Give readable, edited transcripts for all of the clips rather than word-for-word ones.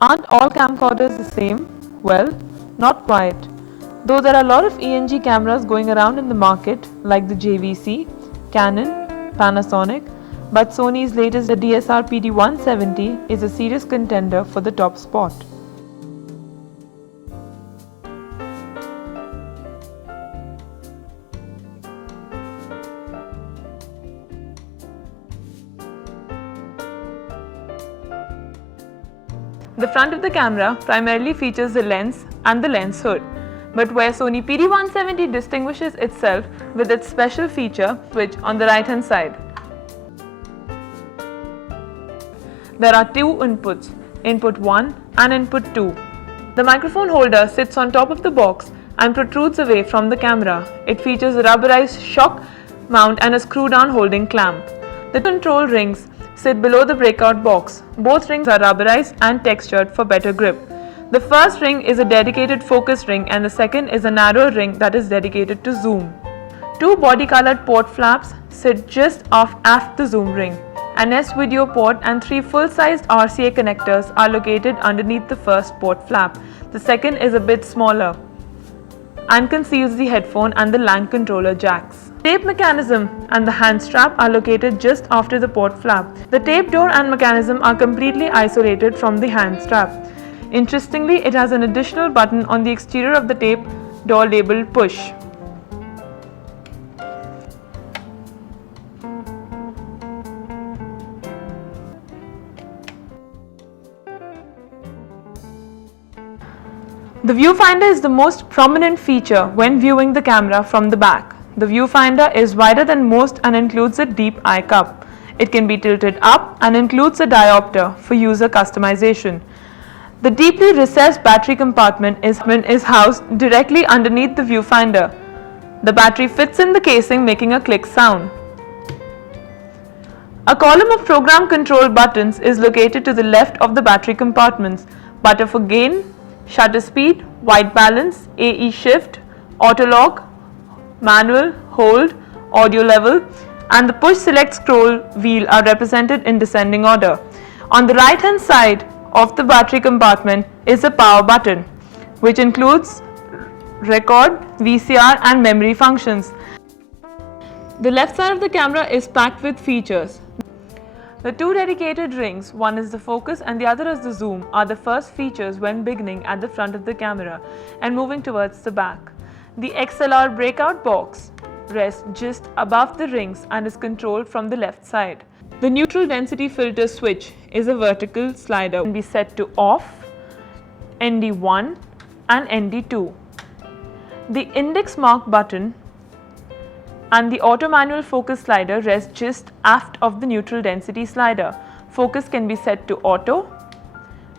Aren't all camcorders the same? Well, not quite. Though there are a lot of ENG cameras going around in the market like the JVC, Canon, Panasonic, but Sony's latest DSLR-PD170 is a serious contender for the top spot. The front of the camera primarily features the lens and the lens hood, but where SonyPD170 distinguishes itself with its special feature switch on the right hand side. There are two inputs, input 1 and input 2. The microphone holder sits on top of the box and protrudes away from the camera. It features a rubberized shock mount and a screw down holding clamp. The control rings sit below the breakout box. Both rings are rubberized and textured for better grip. The first ring is a dedicated focus ring and the second is a narrow ring that is dedicated to zoom. Two body-colored port flaps sit just aft the zoom ring. An S-video port and three full-sized RCA connectors are located underneath the first port flap. The second is a bit smaller and conceals the headphone and the LAN controller jacks. The tape mechanism and the hand strap are located just after the port flap. The tape door and mechanism are completely isolated from the hand strap. Interestingly, it has an additional button on the exterior of the tape door labeled push. The viewfinder is the most prominent feature when viewing the camera from the back. The viewfinder is wider than most and includes a deep eye cup. It can be tilted up and includes a diopter for user customization. The deeply recessed battery compartment is housed directly underneath the viewfinder. The battery fits in the casing, making a click sound. A column of program control buttons is located to the left of the battery compartments. Button for gain, shutter speed, white balance, AE shift, auto lock, manual, hold, audio level, and the push select scroll wheel are represented in descending order. On the right hand side of the battery compartment is a power button, which includes record, VCR and memory functions. The left side of the camera is packed with features. The two dedicated rings, one is the focus and the other is the zoom, are the first features when beginning at the front of the camera and moving towards the back. The XLR breakout box rests just above the rings and is controlled from the left side. The neutral density filter switch is a vertical slider. It can be set to off, ND1 and ND2. The index mark button and the auto manual focus slider rests just aft of the neutral density slider. Focus can be set to auto,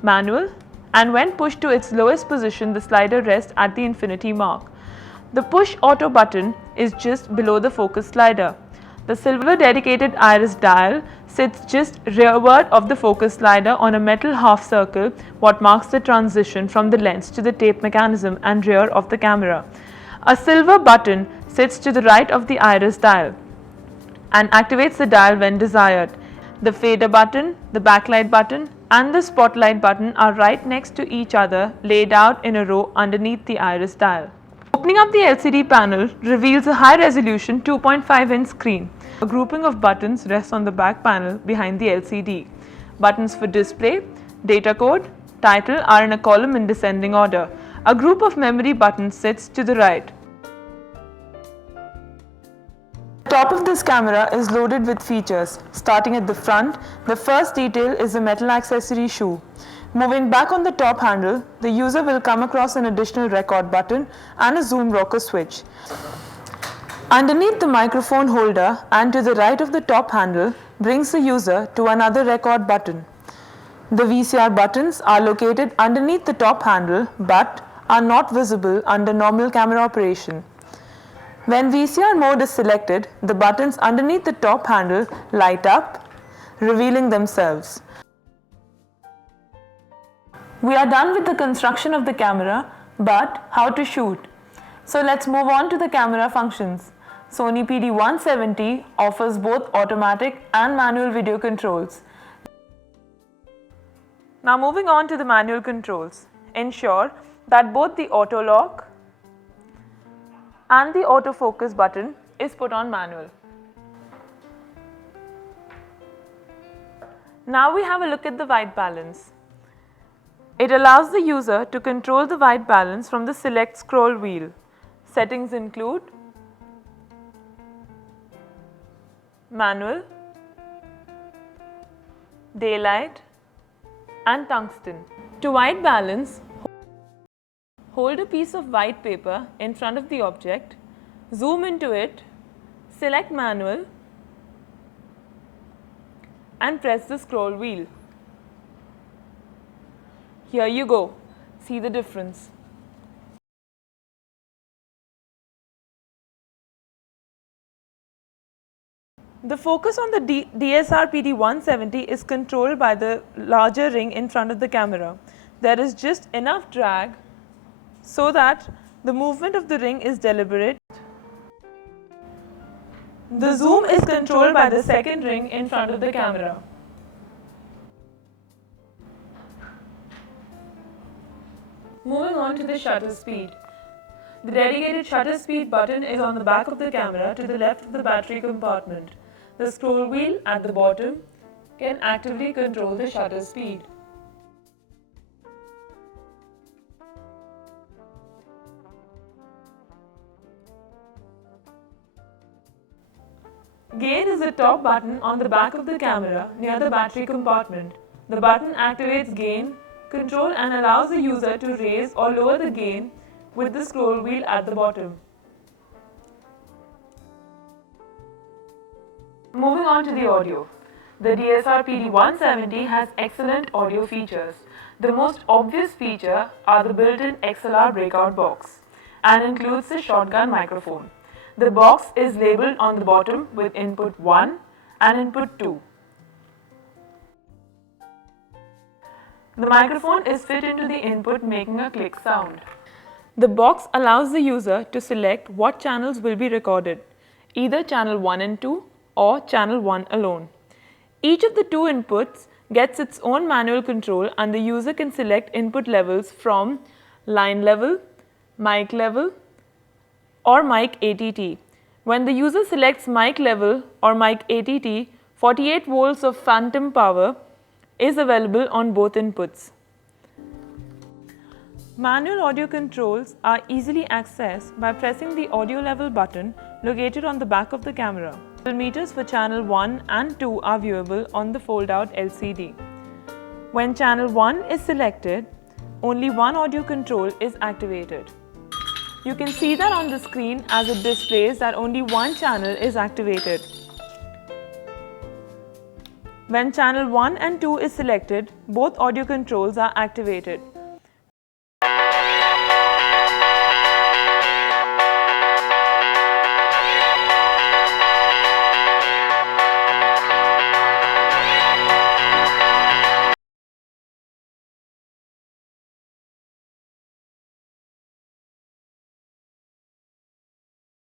manual, and when pushed to its lowest position, the slider rests at the infinity mark. The push auto button is just below the focus slider. The silver dedicated iris dial sits just rearward of the focus slider on a metal half circle, what marks the transition from the lens to the tape mechanism and rear of the camera. A silver button sits to the right of the iris dial and activates the dial when desired. The fader button, the backlight button and the spotlight button are right next to each other, laid out in a row underneath the iris dial. Opening up the LCD panel reveals a high-resolution 2.5-inch screen. A grouping of buttons rests on the back panel behind the LCD. Buttons for display, data code, title are in a column in descending order. A group of memory buttons sits to the right. The top of this camera is loaded with features. Starting at the front, the first detail is a metal accessory shoe. Moving back on the top handle, the user will come across an additional record button and a zoom rocker switch. Underneath the microphone holder and to the right of the top handle brings the user to another record button. The VCR buttons are located underneath the top handle but are not visible under normal camera operation. When VCR mode is selected, the buttons underneath the top handle light up, revealing themselves. We are done with the construction of the camera, but how to shoot? So let's move on to the camera functions. SonyPD170 offers both automatic and manual video controls. Now moving on to the manual controls. Ensure that both the auto lock and the autofocus button is put on manual. Now we have a look at the white balance. It allows the user to control the white balance from the select scroll wheel. Settings include manual, daylight and tungsten. To white balance, hold a piece of white paper in front of the object, zoom into it, select manual and press the scroll wheel. Here you go. See the difference. The focus on the DSR-PD170 is controlled by the larger ring in front of the camera. There is just enough drag so that the movement of the ring is deliberate. The zoom is controlled by the second ring in front of the camera. Moving on to the shutter speed. The dedicated shutter speed button is on the back of the camera to the left of the battery compartment. The scroll wheel at the bottom can actively control the shutter speed. Gain is the top button on the back of the camera near the battery compartment. The button activates gain control and allows the user to raise or lower the gain with the scroll wheel at the bottom. Moving on to the audio. The DSR-PD170 has excellent audio features. The most obvious feature are the built-in XLR breakout box and includes the shotgun microphone. The box is labeled on the bottom with input 1 and input 2. The microphone is fit into the input, making a click sound. The box allows the user to select what channels will be recorded, either channel 1 and 2 or channel 1 alone. Each of the two inputs gets its own manual control and the user can select input levels from line level, mic level or mic ATT. When the user selects mic level or mic ATT, 48 volts of phantom power is available on both inputs. Manual audio controls are easily accessed by pressing the audio level button located on the back of the camera. Meters for channel 1 and 2 are viewable on the fold-out LCD. When channel 1 is selected, only one audio control is activated. You can see that on the screen as it displays that only one channel is activated. When channel 1 and 2 is selected, both audio controls are activated.